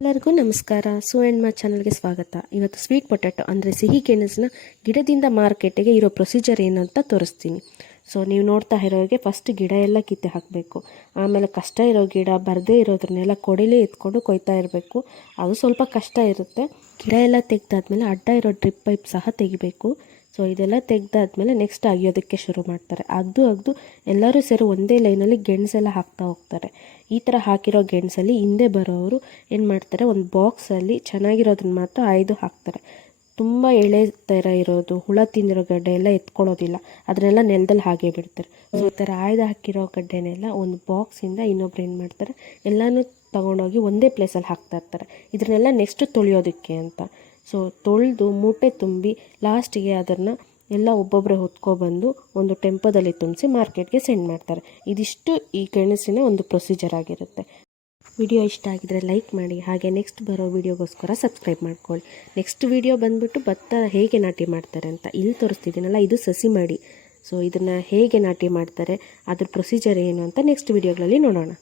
ಎಲ್ಲರಿಗೂ ನಮಸ್ಕಾರ. ಸೋ ಚಾನಲ್ಗೆ ಸ್ವಾಗತ. ಇವತ್ತು ಸ್ವೀಟ್ ಪೊಟ್ಯಾಟೊ ಅಂದರೆ ಸಿಹಿ ಗೆಣಸನ್ನ ಗಿಡದಿಂದ ಮಾರ್ಕೆಟಿಗೆ ಇರೋ ಪ್ರೊಸೀಜರ್ ಏನು ಅಂತ ತೋರಿಸ್ತೀನಿ. ಸೊ ನೀವು ನೋಡ್ತಾ ಇರೋರಿಗೆ ಫಸ್ಟ್ ಗಿಡ ಎಲ್ಲ ಕಿತ್ತೆ ಹಾಕಬೇಕು. ಆಮೇಲೆ ಕಷ್ಟ ಇರೋ ಗಿಡ ಬರದೇ ಇರೋದ್ರನ್ನೆಲ್ಲ ಕೊಡಿಲೇ ಎತ್ಕೊಂಡು ಕೊಯ್ತಾ ಇರಬೇಕು. ಅದು ಸ್ವಲ್ಪ ಕಷ್ಟ ಇರುತ್ತೆ. ಗಿಡ ಎಲ್ಲ ತೆಗೆದಾದ್ಮೇಲೆ ಅಡ್ಡ ಇರೋ ಡ್ರಿಪ್ ಪೈಪ್ ಸಹ ತೆಗಿಬೇಕು. ಸೊ ಇದೆಲ್ಲ ತೆಗೆದಾದ್ಮೇಲೆ ನೆಕ್ಸ್ಟ್ ಅಗಿಯೋದಕ್ಕೆ ಶುರು ಮಾಡ್ತಾರೆ. ಅಗ್ದು ಎಲ್ಲರೂ ಸೇರಿ ಒಂದೇ ಲೈನಲ್ಲಿ ಗೆಣಸೆಲ್ಲ ಹಾಕ್ತಾ ಹೋಗ್ತಾರೆ. ಈ ಥರ ಹಾಕಿರೋ ಗೆಣಸಲ್ಲಿ ಹಿಂದೆ ಬರೋರು ಏನು ಮಾಡ್ತಾರೆ, ಒಂದು ಬಾಕ್ಸಲ್ಲಿ ಚೆನ್ನಾಗಿರೋದನ್ನ ಮಾತ್ರ ಆಯ್ದು ಹಾಕ್ತಾರೆ. ತುಂಬ ಎಳೆ ಥರ ಇರೋದು ಹುಳ ತಿಂದಿರೋ ಗಡ್ಡೆ ಎಲ್ಲ ಎತ್ಕೊಳ್ಳೋದಿಲ್ಲ, ಅದನ್ನೆಲ್ಲ ನೆಲದಲ್ಲಿ ಹಾಗೆ ಬಿಡ್ತಾರೆ. ಸೊ ಈ ಥರ ಆಯ್ದು ಹಾಕಿರೋ ಗಡ್ಡೆನೆಲ್ಲ ಒಂದು ಬಾಕ್ಸಿಂದ ಇನ್ನೊಬ್ರು ಏನು ಮಾಡ್ತಾರೆ, ಎಲ್ಲನೂ ತೊಗೊಂಡೋಗಿ ಒಂದೇ ಪ್ಲೇಸಲ್ಲಿ ಹಾಕ್ತಾ ಇರ್ತಾರೆ. ಇದನ್ನೆಲ್ಲ ನೆಕ್ಸ್ಟ್ ತೊಳೆಯೋದಕ್ಕೆ ಅಂತ. ಸೊ ತೊಳೆದು ಮೂಟೆ ತುಂಬಿ ಲಾಸ್ಟಿಗೆ ಅದನ್ನು ಎಲ್ಲ ಒಬ್ಬೊಬ್ಬರೇ ಹೊತ್ಕೊಬಂದು ಒಂದು ಟೆಂಪೋದಲ್ಲಿ ತುಂಬಿಸಿ ಮಾರ್ಕೆಟ್ಗೆ ಸೆಂಡ್ ಮಾಡ್ತಾರೆ. ಇದಿಷ್ಟು ಈ ಗೆಣಸಿನ ಒಂದು ಪ್ರೊಸೀಜರ್ ಆಗಿರುತ್ತೆ. ವಿಡಿಯೋ ಇಷ್ಟ ಆಗಿದರೆ ಲೈಕ್ ಮಾಡಿ, ಹಾಗೆ ನೆಕ್ಸ್ಟ್ ಬರೋ ವಿಡಿಯೋಗೋಸ್ಕರ ಸಬ್ಸ್ಕ್ರೈಬ್ ಮಾಡ್ಕೊಳ್ಳಿ. ನೆಕ್ಸ್ಟ್ ವಿಡಿಯೋ ಬಂದುಬಿಟ್ಟು ಭತ್ತ ಹೇಗೆ ನಾಟಿ ಮಾಡ್ತಾರೆ ಅಂತ ಇಲ್ಲಿ ತೋರಿಸ್ತಿದ್ದೀನಲ್ಲ, ಇದು ಸಸಿ ಮಾಡಿ. ಸೊ ಇದನ್ನು ಹೇಗೆ ನಾಟಿ ಮಾಡ್ತಾರೆ, ಅದ್ರ ಪ್ರೊಸೀಜರ್ ಏನು ಅಂತ ನೆಕ್ಸ್ಟ್ ವಿಡಿಯೋಗಳಲ್ಲಿ ನೋಡೋಣ.